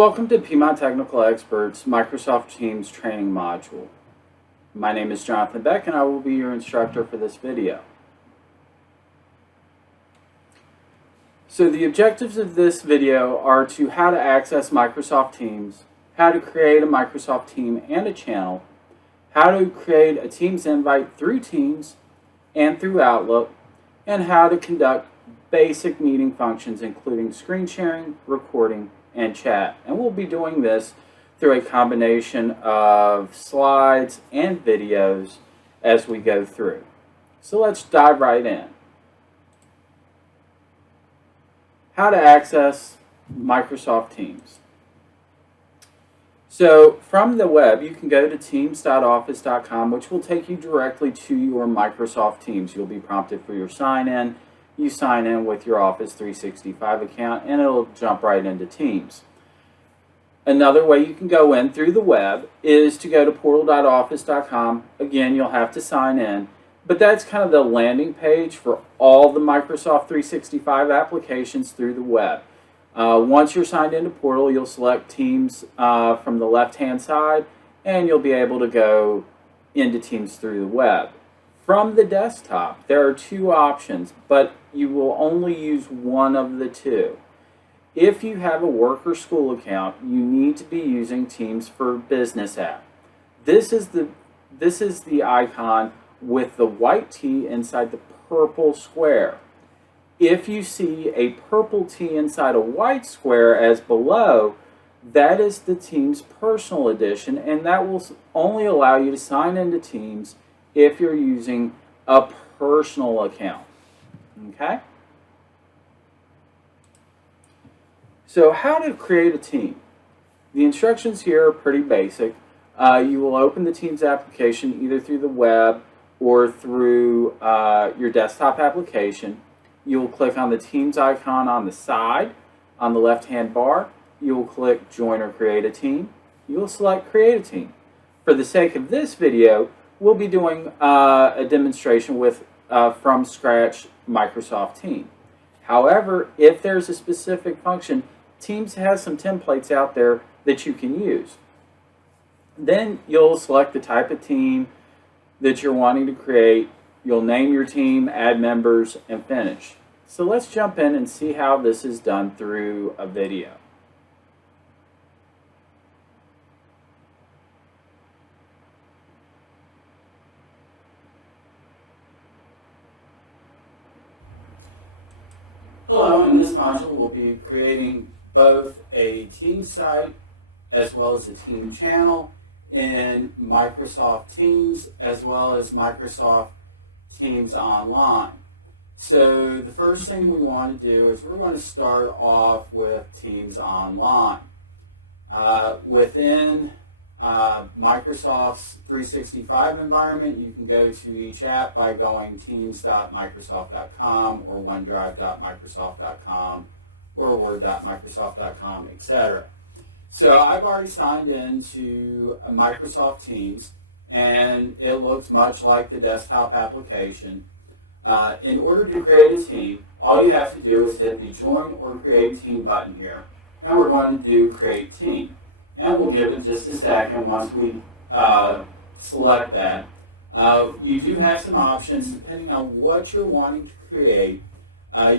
Welcome to Piedmont Technical Experts Microsoft Teams training module. My name is Jonathan Beck and I will be your instructor for this video. So the objectives of this video are to how to access Microsoft Teams, how to create a Microsoft team and a channel, how to create a Teams invite through Teams and through Outlook, and how to conduct basic meeting functions including screen sharing, recording, and chat. And we'll be doing this through a combination of slides and videos as we go through. So let's dive right in. How to access Microsoft Teams. So from the web, you can go to teams.office.com, which will take you directly to your Microsoft Teams. You'll be prompted for your sign-in. You sign in with your Office 365 account and it'll jump right into Teams. Another way you can go in through the web is to go to portal.office.com. Again, you'll have to sign in, but that's kind of the landing page for all the Microsoft 365 applications through the web. Once you're signed into Portal, you'll select Teams from the left-hand side and you'll be able to go into Teams through the web. From the desktop, there are two options, but you will only use one of the two. If you have a work or school account, you need to be using Teams for Business app. This is the icon with the white T inside the purple square. If you see a purple T inside a white square as below, that is the Teams Personal Edition, and that will only allow you to sign into Teams if you're using a personal account. Okay? So how to create a team. The instructions here are pretty basic. You will open the Teams application either through the web or through your desktop application. You will click on the Teams icon on the side on the left-hand bar. You will click Join or Create a Team. You will select Create a Team. For the sake of this video, we'll be doing a demonstration with from scratch Microsoft Team. However, if there's a specific function, Teams has some templates out there that you can use. Then you'll select the type of team that you're wanting to create. You'll name your team, add members, and finish. So let's jump in and see how this is done through a video. Hello, in this module we'll be creating both a team site as well as a team channel in Microsoft Teams as well as Microsoft Teams Online. So the first thing we want to do is we're going to start off with Teams Online. Within Microsoft's 365 environment, you can go to each app by going teams.microsoft.com or onedrive.microsoft.com or word.microsoft.com, etc. So I've already signed into Microsoft Teams and it looks much like the desktop application. In order to create a team, all you have to do is hit the Join or Create Team button here, and we're going to do Create Team. And we'll give it just a second once we select that. You do have some options depending on what you're wanting to create.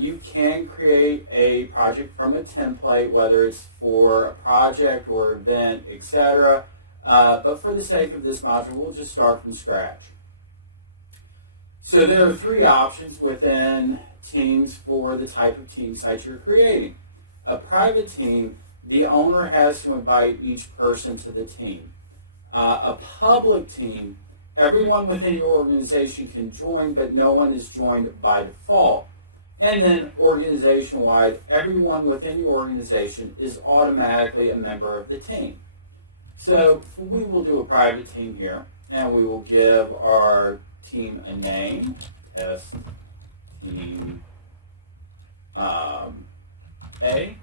You can create a project from a template, whether it's for a project or event, etc. But for the sake of this module, we'll just start from scratch. So there are three options within Teams for the type of team site you're creating. A private team, the owner has to invite each person to the team. A public team, everyone within your organization can join, but no one is joined by default. And then organization-wide, everyone within your organization is automatically a member of the team. So we will do a private team here, and we will give our team a name, test team A.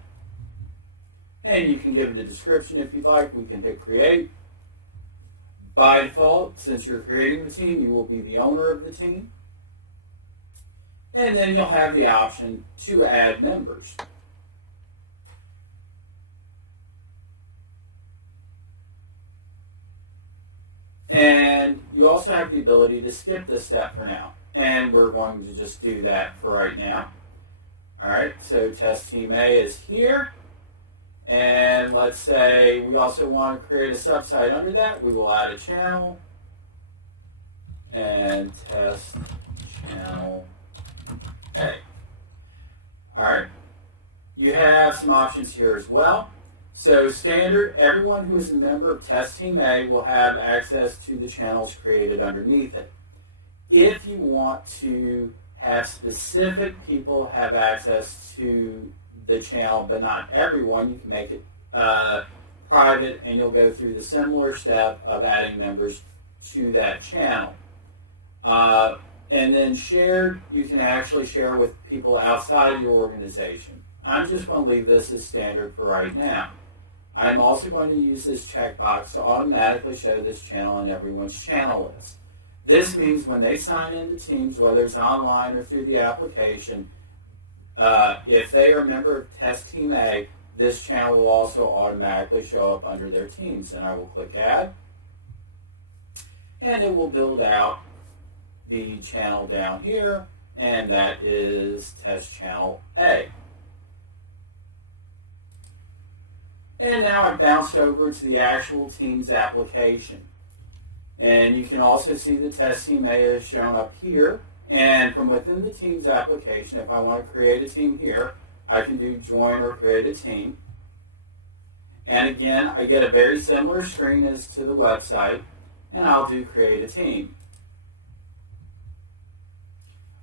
And you can give it a description if you'd like. We can hit create. By default, since you're creating the team, you will be the owner of the team. And then you'll have the option to add members. you also have the ability to skip this step for now. And we're going to just do that for right now. All right, so test team A is here. And let's say we also want to create a subsite under that. We will add a channel and test channel A. All right, you have some options here as well. So standard, everyone who is a member of Test Team A will have access to the channels created underneath it. If you want to have specific people have access to the channel, but not everyone, you can make it private, and you'll go through the similar step of adding members to that channel. And then shared, you can actually share with people outside your organization. I'm just going to leave this as standard for right now. I'm also going to use this checkbox to automatically show this channel in everyone's channel list. This means when they sign into Teams, whether it's online or through the application, if they are a member of Test Team A, this channel will also automatically show up under their teams. And I will click Add, and it will build out the channel down here, and that is Test Channel A. And now I've bounced over to the actual Teams application. And you can also see the Test Team A is shown up here. And from within the Teams application, if I want to create a team here, I can do join or create a team. And again, I get a very similar screen as to the website, and I'll do create a team.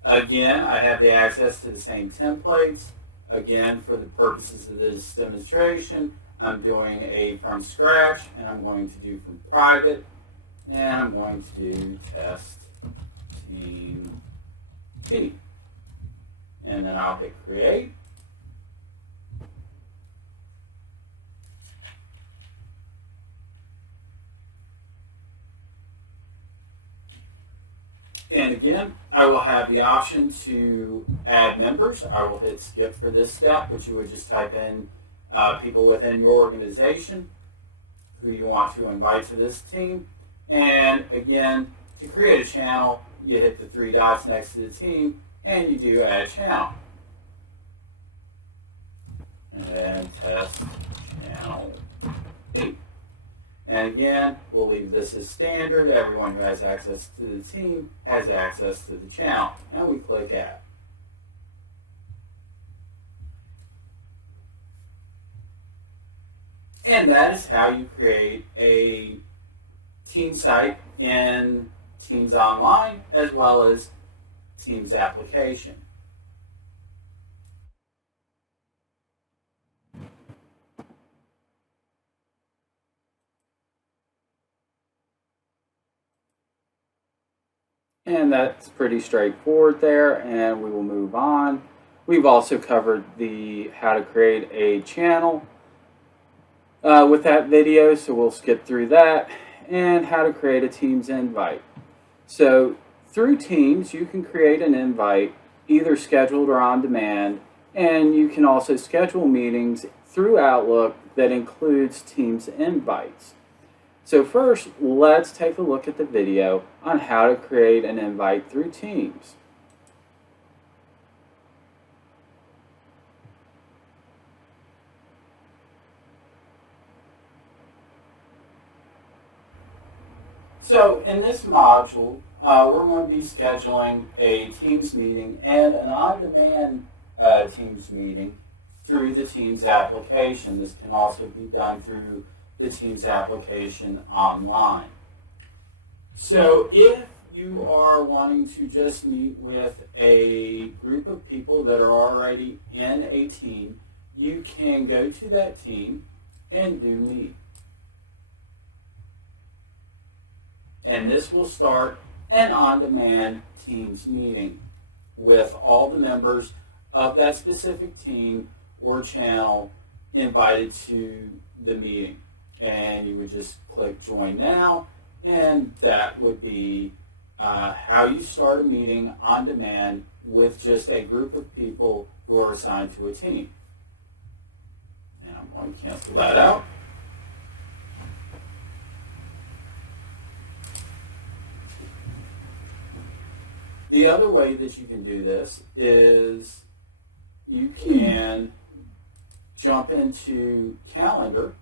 Again, I have the access to the same templates. Again, for the purposes of this demonstration, I'm doing a from scratch, and I'm going to do from private, and I'm going to do test team B. And then I'll hit create. And again, I will have the option to add members. I will hit skip for this step, which you would just type in people within your organization who you want to invite to this team. And again, to create a channel, you hit the three dots next to the team, and you do add channel. And then test channel B. And again, we'll leave this as standard. Everyone who has access to the team has access to the channel. And we click Add. And that is how you create a team site in Teams Online as well as Teams application. And that's pretty straightforward there, and we will move on. We've also covered the how to create a channel with that video, so we'll skip through that, and how to create a Teams invite. So through Teams, you can create an invite either scheduled or on demand, and you can also schedule meetings through Outlook that includes Teams invites. So first, let's take a look at the video on how to create an invite through Teams. So in this module, we're going to be scheduling a Teams meeting and an on-demand Teams meeting through the Teams application. This can also be done through the Teams application online. So if you are wanting to just meet with a group of people that are already in a team, you can go to that team and do Meet. And this will start an on-demand Teams meeting with all the members of that specific team or channel invited to the meeting. And you would just click Join Now, and that would be how you start a meeting on demand with just a group of people who are assigned to a team. And I'm going to cancel that out. The other way that you can do this is you can jump into Calendar,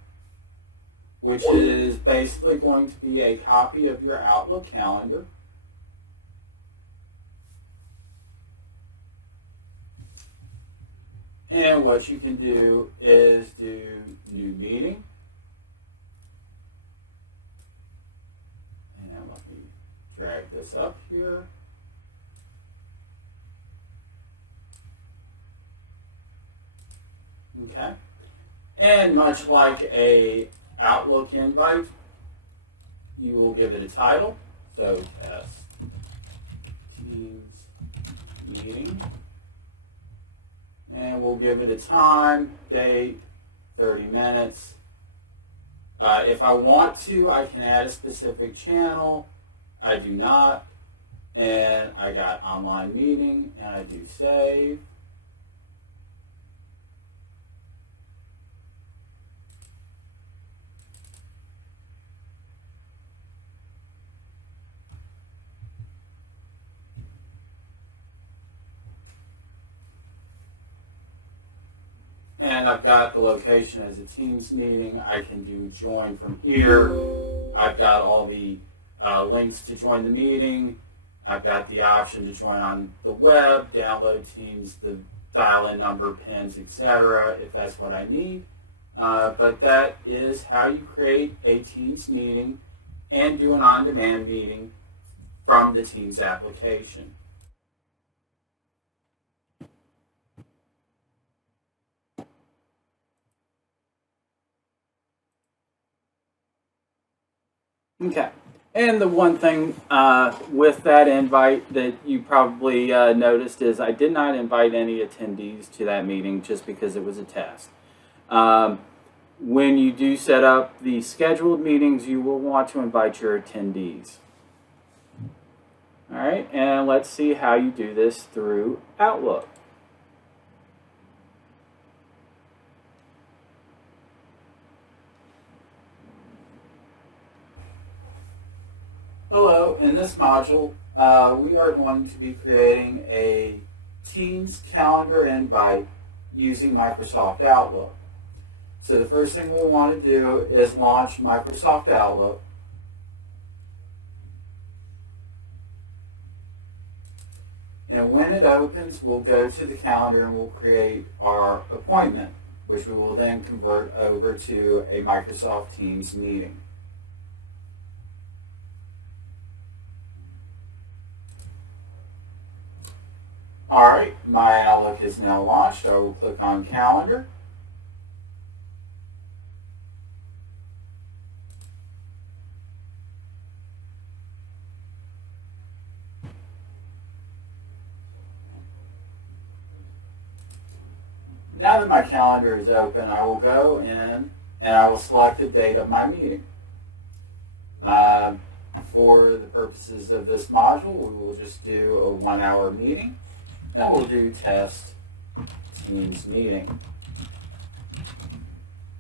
which is basically going to be a copy of your Outlook calendar. And what you can do is do new meeting. And let me drag this up here. Okay. And much like a Outlook invite, you will give it a title. So test Teams meeting. And we'll give it a time, date, 30 minutes. If I want to, I can add a specific channel. I do not. And I got online meeting, and I do save. And I've got the location as a Teams meeting. I can do join from here. I've got all the links to join the meeting. I've got the option to join on the web, download Teams, the dial-in number, pins, etc., if that's what I need. But that is how you create a Teams meeting and do an on-demand meeting from the Teams application. Okay. And the one thing with that invite that you probably noticed is I did not invite any attendees to that meeting just because it was a test. When you do set up the scheduled meetings, you will want to invite your attendees. All right, and let's see how you do this through Outlook. Hello, in this module, we are going to be creating a Teams calendar invite using Microsoft Outlook. So the first thing we'll want to do is launch Microsoft Outlook. And when it opens, we'll go to the calendar and we'll create our appointment, which we will then convert over to a Microsoft Teams meeting. All right, my Outlook is now launched. I will click on Calendar. Now that my calendar is open, I will go in and I will select the date of my meeting. For the purposes of this module, we will just do a 1-hour meeting. And we'll do test Teams meeting.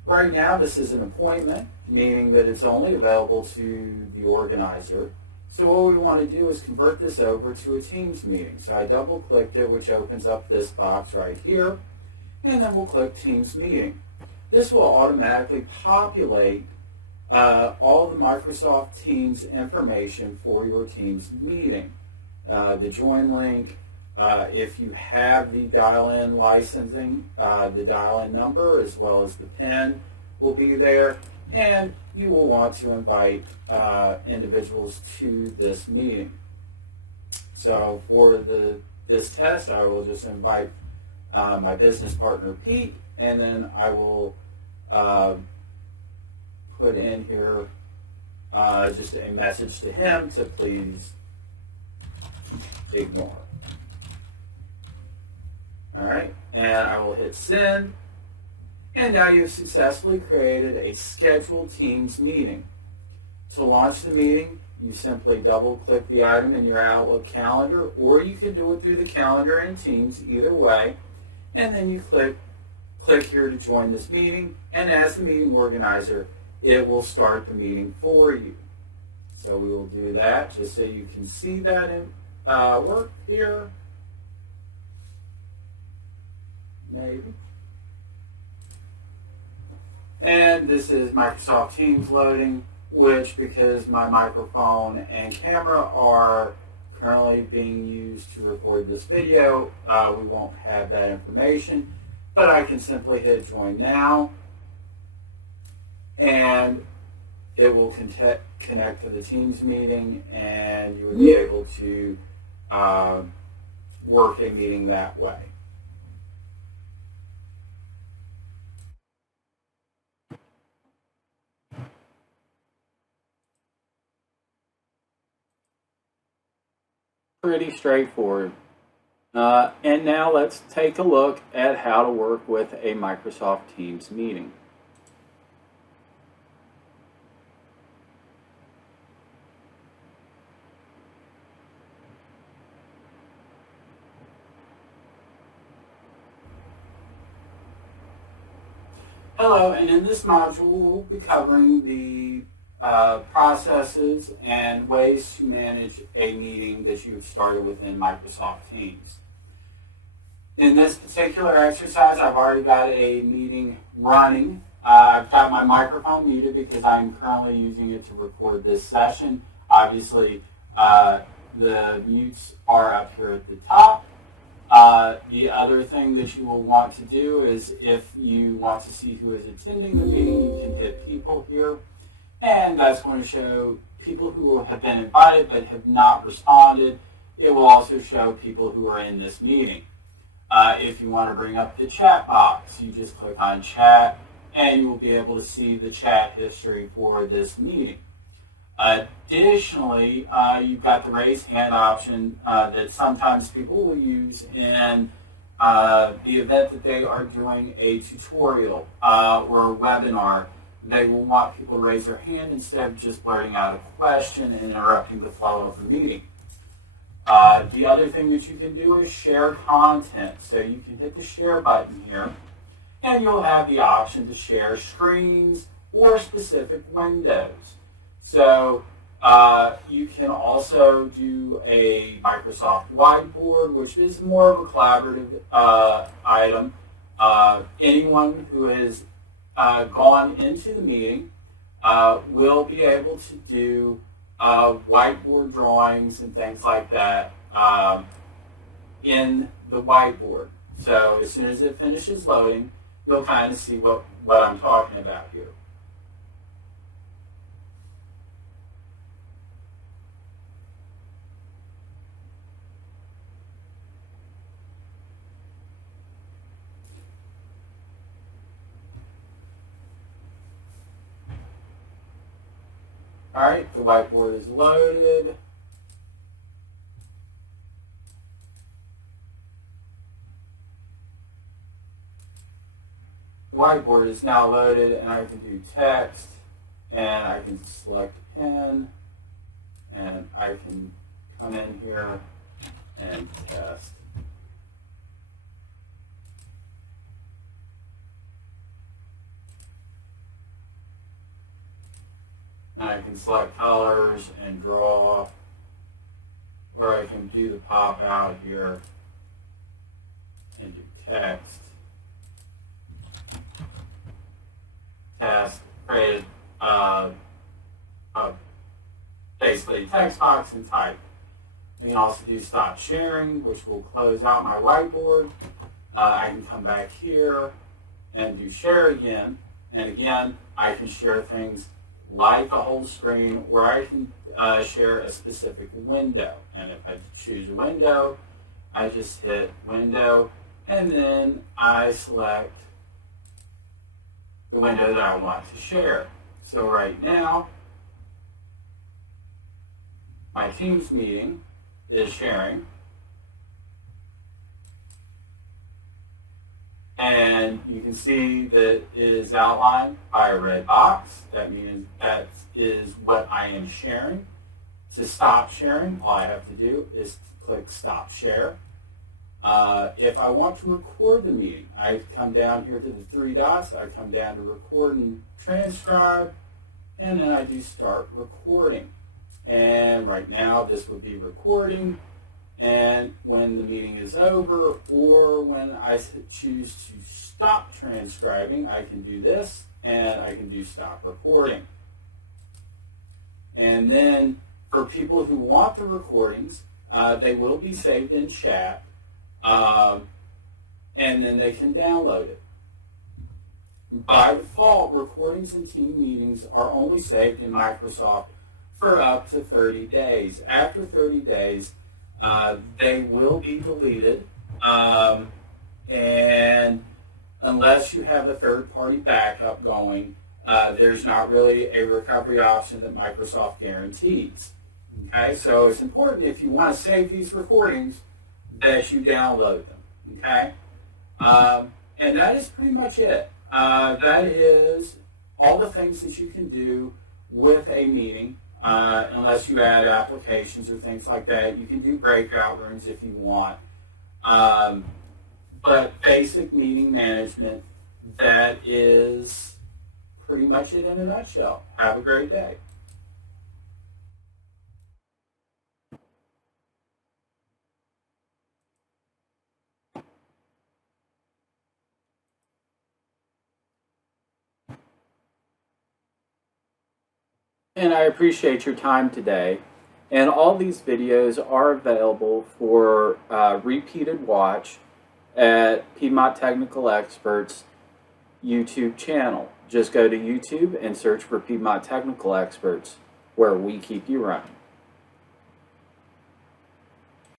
Right now, this is an appointment, meaning that it's only available to the organizer. So what we want to do is convert this over to a Teams meeting. So I double-clicked it, which opens up this box right here. And then we'll click Teams meeting. This will automatically populate all the Microsoft Teams information for your Teams meeting. The join link, if you have the dial-in licensing, the dial-in number as well as the PIN will be there, and you will want to invite individuals to this meeting. So for this test, I will just invite my business partner Pete, and then I will put in here just a message to him to please ignore. All right, and I will hit send, and now you've successfully created a scheduled Teams meeting. To launch the meeting, you simply double-click the item in your Outlook calendar, or you can do it through the calendar in Teams, either way, and then you click here to join this meeting, and as the meeting organizer, it will start the meeting for you. So we will do that just so you can see that work here. Maybe. And this is Microsoft Teams loading, which, because my microphone and camera are currently being used to record this video, we won't have that information, but I can simply hit join now, and it will connect to the Teams meeting, and you will be able to work a meeting that way. Pretty straightforward. And now let's take a look at how to work with a Microsoft Teams meeting. Hello, and in this module we'll be covering the processes and ways to manage a meeting that you've started within Microsoft Teams. In this particular exercise, I've already got a meeting running. I've got my microphone muted because I'm currently using it to record this session. Obviously, the mutes are up here at the top. The other thing that you will want to do is, if you want to see who is attending the meeting, you can hit people here, and that's going to show people who have been invited but have not responded. It will also show people who are in this meeting. If you want to bring up the chat box, you just click on chat, and you will be able to see the chat history for this meeting. Additionally, you've got the raise hand option that sometimes people will use in the event that they are doing a tutorial or a webinar. They will want people to raise their hand instead of just blurting out a question and interrupting the flow of the meeting. The other thing that you can do is share content. So you can hit the share button here, and you'll have the option to share screens or specific windows. So you can also do a Microsoft Whiteboard, which is more of a collaborative item. Anyone who has gone into the meeting will be able to do whiteboard drawings and things like that in the whiteboard. So as soon as it finishes loading, you'll kind of see what I'm talking about here. All right, the whiteboard is loaded. The whiteboard is now loaded, and I can do text, and I can select pen, and I can come in here and test. And I can select colors and draw, or I can do the pop out here and do text. Test, create basically a text box and type. We can also do stop sharing, which will close out my whiteboard. I can come back here and do share again. And again, I can share things like a whole screen, or I can share a specific window. And if I choose a window, I just hit window, and then I select the window that I want to share. So right now, my Teams meeting is sharing. And you can see that it is outlined by a red box. That means that is what I am sharing. To stop sharing, all I have to do is click Stop Share. If I want to record the meeting, I come down here to the three dots. I come down to Record and Transcribe, and then I do Start Recording. And right now, this would be recording. And when the meeting is over, or when I choose to stop transcribing, I can do this, and I can do stop recording. And then for people who want the recordings, they will be saved in chat, and then they can download it. By default, recordings and team meetings are only saved in Microsoft for up to 30 days. After 30 days, they will be deleted, and unless you have a third-party backup going, there's not really a recovery option that Microsoft guarantees. Okay, so it's important if you want to save these recordings that you download them. Okay, and that is pretty much it. That is all the things that you can do with a meeting. Unless you add applications or things like that. You can do breakout rooms if you want. But basic meeting management, that is pretty much it in a nutshell. Have a great day. And I appreciate your time today. And all these videos are available for repeated watch at Piedmont Technical Experts YouTube channel. Just go to YouTube and search for Piedmont Technical Experts, where we keep you running.